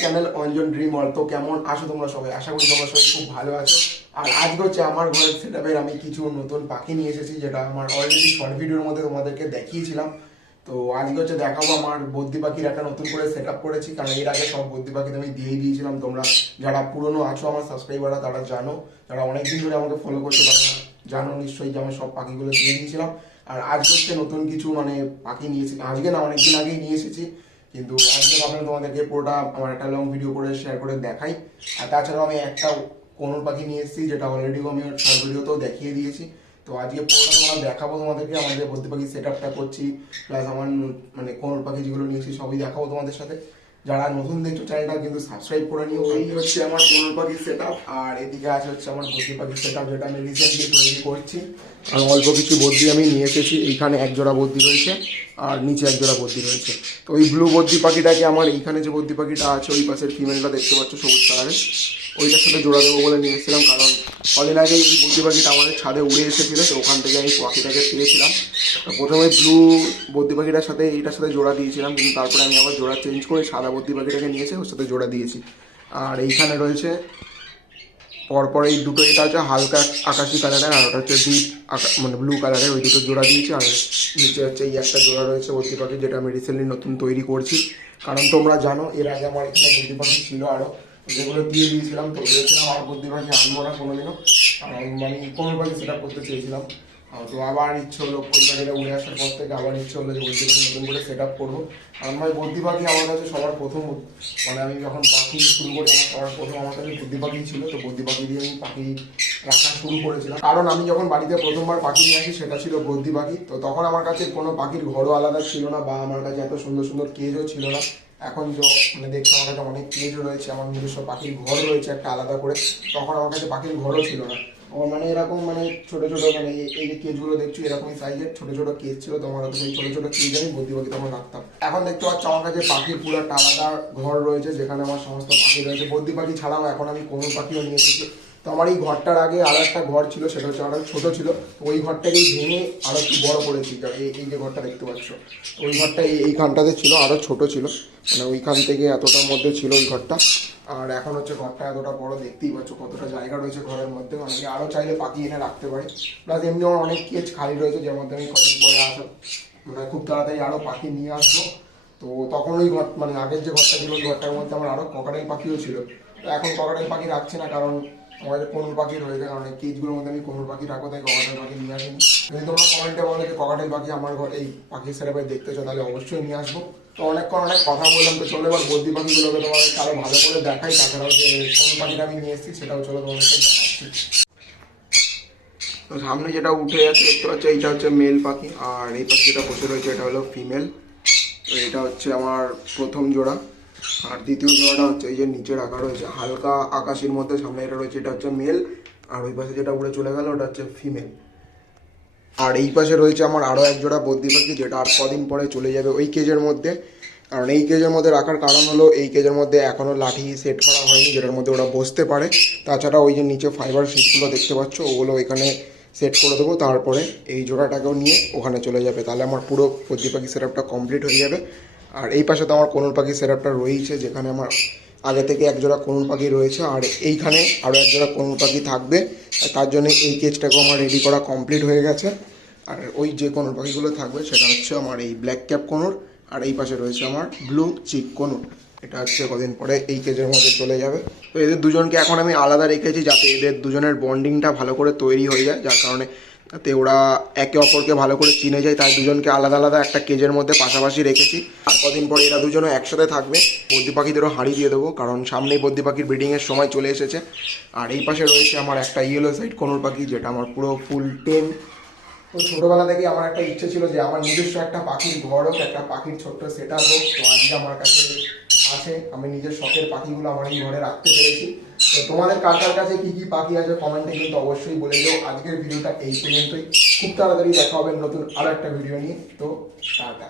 Channel Anjan dream world তো কেমন আছো তোমরা সবাই? আশা করি তোমরা সবাই খুব ভালো আছো। আর আজকে হচ্ছে আমার ঘরের সেটআপের আমি কিছু নতুন পাখি নিয়ে এসেছি, যেটা আমার অলরেডি শর্ট ভিডিওর মধ্যে তোমাদেরকে দেখিয়েছিলাম। তো আজকে হচ্ছে দেখাবো আমার বদ্যি পাখির একটা নতুন করে সেট আপ করেছি, কারণ এর আগে সব বদ্যি পাখি আমি দিয়েই দিয়েছিলাম। তোমরা যারা পুরনো আছো, আমার সাবস্ক্রাইবাররা তারা জানো, যারা অনেকদিন ধরে আমাকে ফলো করছ, তারা জানো নিশ্চয়ই যে আমি সব পাখিগুলো দিয়ে দিয়েছিলাম। আর আজকে হচ্ছে নতুন কিছু মানে পাখি নিয়েছি আজকে না, অনেকদিন আগেই নিয়ে এসেছি। কিন্তু আজকে ভাবলাম তোমাদেরকে পুরোটা আমার একটা লং ভিডিও করে শেয়ার করে দেখাই। আর তাছাড়াও আমি একটা কোন পাখি নিয়ে এসেছি, যেটা অলরেডি আমি শর্ট ভিডিওতেও দেখিয়ে দিয়েছি। তো আজকে পুরোটা তোমরা দেখাবো তোমাদেরকে আমাদের বদ্যি পাখি সেট আপটা করছি প্লাস আমার মানে কোনর পাখি যেগুলো নিয়েছি সবই দেখাবো তোমাদের সাথে। যারা নতুন দেখছ চ্যানেলটা কিন্তু সাবস্ক্রাইব করে নিও। এই হচ্ছে আমার কোনোর পাখি সেট আর এদিকে আছে হচ্ছে আমার বদ্রি পাখি সেট যেটা আমি রিসেন্টলি তৈরি করছি। আর অল্প কিছু বদ্রি আমি নিয়ে এসেছি, এইখানে এক জোড়া বদ্রি রয়েছে, আর নিচে এক জোড়া বদ্রি রয়েছে। তো ওই ব্লু বদ্রি পাখিটাকে আমার এইখানে যে বদ্রি পাখিটা আছে, ওই পাশের ফিমেলটা দেখতে পাচ্ছ, সবুজ কালারের ওইটার সাথে জোড়া দেবো বলে নিয়ে এসেছিলাম কারণ কদিন আগে এই বদ্যি পাখিটা আমাদের ছাদে উড়ে এসেছিল, তো ওখান থেকে আমি পাখিটাকে পেয়েছিলাম প্রথমে ব্লু বদ্যি পাখিটার সাথে এইটার সাথে জোড়া দিয়েছিলাম, কিন্তু তারপরে আমি আবার জোড়া চেঞ্জ করে সাদা বদ্যি পাখিটাকে নিয়েছে ওর সাথে জোড়া দিয়েছি। আর এইখানে রয়েছে পরপর এই দুটো, এটা হচ্ছে হালকা আকাশি কালারের আর ওটা হচ্ছে ডিপ মানে ব্লু কালারের, ওই দুটো জোড়া দিয়েছি। আর নিচে হচ্ছে এই একটা জোড়া রয়েছে বদ্যি পাখি, যেটা আমি রিসেন্টলি নতুন তৈরি করছি। কারণ তোমরা জানো, এর আগে আমার এখানে বদ্যি পাখি ছিল আরও। যেগুলো দিয়ে দিয়েছিলাম, তো ভেবেছিলাম আর বদ্যি পাখি আনব না কোনোদিনও। মানে কোনো পাখি সেটা করতে চেয়েছিলাম। তো আবার ইচ্ছে হলো ওই পাখিটা উড়ে আসার পর থেকে আবার ইচ্ছে হলো যে বদ্যি পাখি নতুন করে সেট আপ করব। কারণ ভাই বদ্যি পাখি আমার কাছে সবার প্রথম মানে আমি যখন পাখি শুরু করি, আমার সবার প্রথম আমার কাছে বুদ্ধি পাখি ছিল, তো বুদ্ধি পাখি দিয়ে আমি পাখি রাখা শুরু করেছিলাম। কারণ আমি যখন বাড়িতে প্রথমবার পাখি নিয়ে আসি, সেটা ছিল বদ্যি পাখি তো তখন আমার কাছে কোনো পাখির ঘরও আলাদা ছিল না, বা আমার কাছে এত সুন্দর সুন্দর কেজও ছিল না। এখন যে মানে দেখছি আমার কাছে অনেক কেজও রয়েছে, আমার নিজস্ব পাখির ঘর রয়েছে একটা আলাদা করে। তখন আমার কাছে পাখির ঘরও ছিল না। ও মানে এরকম মানে ছোট ছোট মানে এই- যে কেজগুলো দেখছ, এরকমই সাইজের ছোট ছোট কেজ ছিল তোমার সেই ছোট ছোট কেজ আমি বুদ্ধি পাখি তখন রাখতাম। এখন দেখতে পাচ্ছ আমার কাছে পাখির পুরো একটা আলাদা ঘর রয়েছে, যেখানে আমার সমস্ত পাখি রয়েছে। বদ্যি পাখি ছাড়াও এখন আমি কোনো পাখিও নিয়ে এসেছি। তো আমার এই ঘরটার আগে আরও একটা ঘর ছিল, সেটা হচ্ছে আরও ছোট ছিল। তো ওই ঘরটাকেই ভেঙে আরও একটু বড় করেছি। এই যে ঘরটা দেখতে পাচ্ছ ওই ঘরটা এই- এইখানটাতে ছিল, আরও ছোট ছিল। মানে ওইখান থেকে এতটার মধ্যে ছিল ওই ঘরটা। আর এখন হচ্ছে ঘরটা এতটা বড় দেখতেই পাচ্ছ, কতটা জায়গা রয়েছে ঘরের মধ্যে। অনেকে আমি আরও চাইলে পাখি এনে রাখতে পারে। প্লাস এমনি আমার অনেক কেজ খালি রয়েছে, যার মধ্যে আমি কদিন পরে আসো মানে খুব তাড়াতাড়ি আরও পাখি নিয়ে আসব। তো তখন ওই ঘর মানে আগের যে ঘরটা ছিল, ওই ঘরটার মধ্যে আমার আরও ককাটেল পাখিও ছিল। তো এখন ককাটেল পাখি রাখছে না, কারণ আমাদের কোনুর পাখি রয়েছে, কারণ এই কেজগুলোর মধ্যে আমি কোনুর পাখি রাখো তাই ককাটেল পাখি নিয়ে আসিনি। যদি তোমরা কমেন্টে বলো যে ককাটেল পাখি আমার ঘর, এই পাখি সেরাপে দেখতে চাও, তাহলে অবশ্যই নিয়ে আসব। তো অনেকক্ষণ অনেক কথা বললাম, তো চলো এবার বদ্যি পাখিগুলোকে তোমাদের আরও ভালো করে দেখাই, তাছাড়াও যে কোন পাখিটা আমি নিয়ে এসেছি, সেটাও চলো তোমাদেরকে দেখাচ্ছি। তো সামনে যেটা উঠে যাচ্ছে দেখতে পাচ্ছ, এইটা হচ্ছে মেল পাখি, আর এই পাখি যেটা বসে রয়েছে, এটা হলো ফিমেল তো এটা হচ্ছে আমার প্রথম জোড়া। আর দ্বিতীয় জোড়াটা হচ্ছে এই যে নিচে রাখা রয়েছে, হালকা আকাশের মধ্যে সামনে এটা রয়েছে এটা হচ্ছে মেল আর ওই পাশে যেটা উড়ে চলে গেল ওটা হচ্ছে ফিমেল আর এই পাশে রয়েছে আমার আরও এক জোড়া বদ্যি পাখি, যেটা আর কদিন পরে চলে যাবে ওই কেজের মধ্যে। কারণ এই কেজের মধ্যে রাখার কারণ হলো এই কেজের মধ্যে এখনও লাঠি সেট করা হয়নি, যেটার মধ্যে ওরা বসতে পারে। তাছাড়া ওই যে নিচে ফাইবার সিটগুলো দেখতে পাচ্ছ, ওগুলো এখানে সেট করে দেবো, তারপরে এই জোড়াটাকেও নিয়ে ওখানে চলে যাবে। তাহলে আমার পুরো বদ্যি পাখি সেটআপটা কমপ্লিট হয়ে যাবে। আর এই পাশে তো আমার কোনুর পাখি সেটআপটা রয়েছে যেখানে আমার আগে থেকে এক জোড়া কোনুর পাখি রয়েছে, আর এইখানে আরও এক জোড়া কোনুর পাখি থাকবে। তার জন্য এই কেজটাকেও আমার রেডি করা কমপ্লিট হয়ে গেছে। আর ওই যে কোনুর পাখিগুলো থাকবে, সেটা হচ্ছে আমার এই ব্ল্যাক ক্যাপ কোনুর আর এই পাশে রয়েছে আমার ব্লু চিক কোনুর এটা হচ্ছে কদিন পরে এই কেজের মধ্যে চলে যাবে। তো এদের দুজনকে এখন আমি আলাদা রেখেছি, যাতে এদের দুজনের বন্ডিংটা ভালো করে তৈরি হয়ে যায়, যার কারণে যাতে ওরা একে অপরকে ভালো করে চিনে যায় তাই দুজনকে আলাদা আলাদা একটা কেজের মধ্যে পাশাপাশি রেখেছি। আর কদিন পরে এরা দুজনও একসাথে থাকবে। বদ্যি পাখিদেরও হাঁড়ি দিয়ে দেবো, কারণ সামনেই বদ্যি পাখির ব্রিডিংয়ের সময় চলে এসেছে। আর এই পাশে রয়েছে আমার একটা ইয়েলো সাইড কোনোর পাখি, যেটা আমার পুরো ফুল টেন তো ছোটোবেলা থেকে আমার একটা ইচ্ছে ছিল যে আমার নিজস্ব একটা পাখির ঘর হোক, একটা পাখির ছোট্ট সেট হোক। তো আজকে আমার কাছে আছে। আমি নিজের শখের পাখিগুলো আমার এই ঘরে রাখতে পেরেছি। তো তোমাদের কার কার কাছে কি কি পাখি আছে কমেন্টে কিন্তু অবশ্যই বলে দিও। আজকের ভিডিওটা এই পর্যন্তই। খুব তাড়াতাড়ি দেখা হবে নতুন আর একটা ভিডিও নিয়ে। তো টাটা।